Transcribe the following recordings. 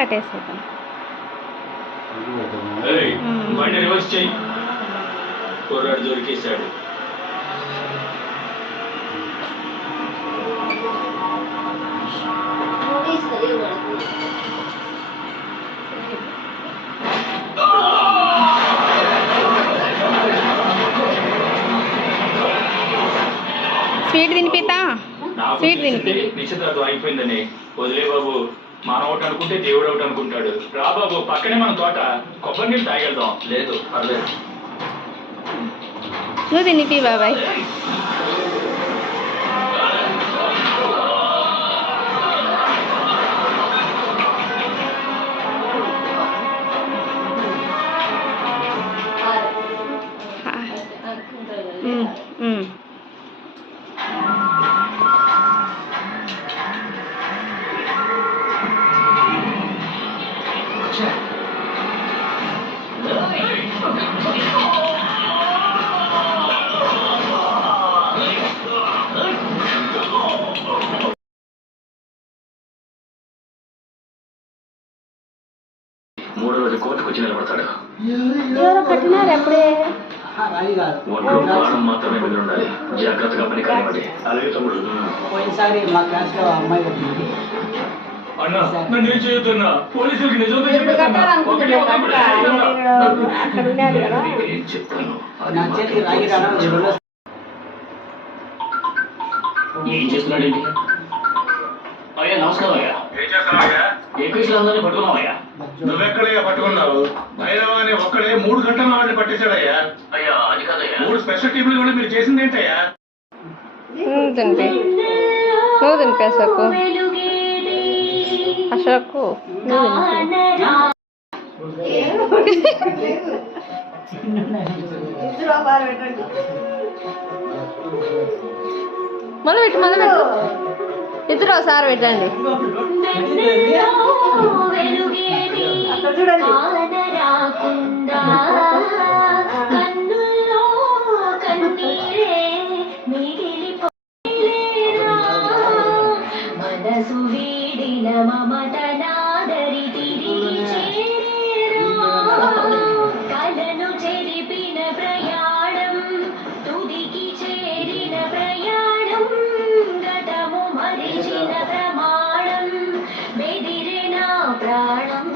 కట్టేసేద్దాం. Reverse చెయ్యి. కుర్రాడు దొరికేశాడు. Sweet తినిపితా. Sweet తినిపి. నిశ్చితార్థం అయిపోయిందని వదిలే బాబు. మనం ఒకటి అనుకుంటే దేవుడు ఒకటి అనుకుంటాడు. రా బాబు, పక్కనే మన తోట, కొబ్బరి నీళ్ళు తాగెళ్దాం. లేదు పర్లేదు. నువ్వు తినిపి బాబాయ్. మూడో రోజు కోర్టుకు వచ్చి నిలబడతాడు. ఎవరో కట్టినారు అప్పుడే. ఒంట్లో ప్రాణం మాత్రమే మిగిలి ఉండాలి. జాగ్రత్తగా పని కానివ్వండి. అలాగే తమ్ముడు. పోయినసారి మా క్లాస్ లో అమ్మాయి కట్టింది. అన్నా నన్ను ఏం చేయొద్దన్నా. పోలీసులకి నిజంగా చెప్తాను. నా చేతికి రాగి రావడం ఏం చేస్తున్నాడు ఏంటి? అయ్యా నమస్కారం అయ్యా. ఏం చేస్తున్నావయ్యా? ఏ కేసులు అందరినీ పట్టుకున్నావయ్యా? నువ్వెక్కడయ్యా పట్టుకున్నావు? భైరవ అని ఒక్కడే 3 గంటల వాడిని పట్టేశాడయ్యా. అయ్యా అది కాదయ్యా. 3 స్పెషల్ టీంలు కూడా మీరు చేసింది ఏంటయ్యా? తినిపి. నువ్వు తినిపి అశోకు. అశోకు నువ్వు మొదలు పెట్టు. ఇద్దరు ఒకసారి పెట్టండి. మనసు వీడిన మమతనాదరి తిరిగి చేరేరా. కలను చెరిపిన ప్రయాణం తుదికి చేరిన ప్రయాణం. గతము మరిచిన ప్రమాణం బెదిరిన ప్రాణం.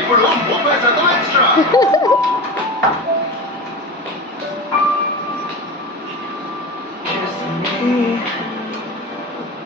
ఇప్పుడు 30% ఎక్స్ట్రా